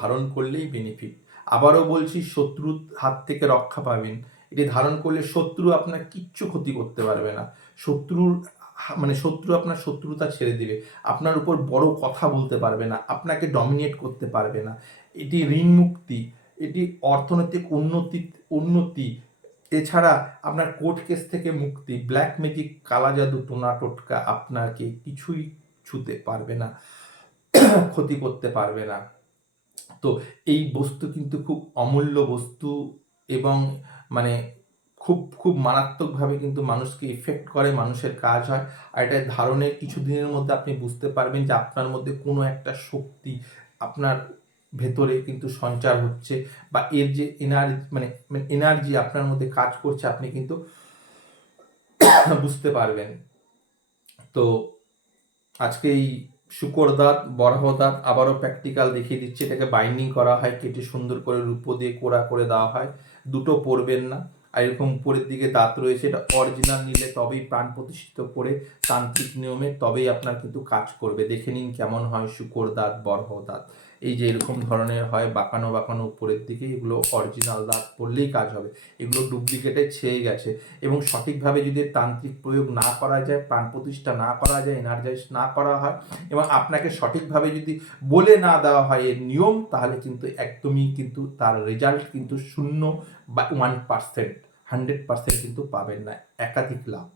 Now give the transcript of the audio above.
ধারণ করলেই বেনিফিট আবারও বলছি, শত্রুর হাত থেকে রক্ষা পাবেন। এটি ধারণ করলে শত্রু আপনার কিচ্ছু ক্ষতি করতে পারবে না। শত্রুর মানে শত্রু আপনার শত্রুতা ছেড়ে দিবে। আপনার উপর বড় কথা বলতে পারবে না। আপনাকে ডমিনেট করতে পারবে না। এটি ঋণ মুক্তি। এটি অর্থনৈতিক উন্নতি উন্নতি। এছাড়া আপনার কোর্ট কেস থেকে মুক্তি। ব্ল্যাক ম্যাজিক কালা জাদু, টোনা টোটকা আপনাকে কিছুই ছুতে পারবে না। ক্ষতি করতে পারবে না। তো এই বস্তু কিন্তু খুব অমূল্য বস্তু এবং মানে খুব খুব মারাত্মকভাবে কিন্তু মানুষকে ইফেক্ট করে, মানুষের কাজ হয়। আর এটা ধারণের কিছু দিনের মধ্যে আপনি বুঝতে পারবেন যে আপনার মধ্যে কোনো একটা শক্তি আপনার ভেতরে কিন্তু সঞ্চার হচ্ছে বা এর যে এনার্জি মানে এনার্জি আপনার মধ্যে কাজ করছে, আপনি কিন্তু বুঝতে পারবেন। তো আজকে এই শুকর দাঁত, বরাহ দাঁত আবারও প্র্যাকটিক্যাল দেখিয়ে দিচ্ছে। এটাকে বাইন্ডিং করা হয়, কেটে সুন্দর করে রূপো দিয়ে কোড়া করে দেওয়া হয়। দুটো পরবেন না। আর এরকম উপরের দিকে দাঁত রয়েছে, এটা অরিজিনাল নিলে তবেই প্রাণ প্রতিষ্ঠিত করে তান্ত্রিক নিয়মে তবেই আপনার কিন্তু কাজ করবে। দেখে নিন কেমন হয় শুকর দাঁত, বরহ দাঁত। এই যে এরকম ধরনের হয় বাঁকানো বাঁকানো উপরের দিকে, এগুলো অরিজিনাল দাঁত পড়লেই কাজ হবে। এগুলো ডুপ্লিকেটে ছেয়ে গেছে। এবং সঠিকভাবে যদি তান্ত্রিক প্রয়োগ না করা যায়, প্রাণ প্রতিষ্ঠা না করা যায় এনার্জাইজ না করা হয়, এবং আপনাকে সঠিকভাবে যদি বলে না দেওয়া হয় এর নিয়ম, তাহলে কিন্তু একদমই কিন্তু তার রেজাল্ট কিন্তু শূন্য বা ওয়ান পার্সেন্ট হান্ড্রেড পার্সেন্ট কিন্তু পাবেন না। একাধিক লাভ।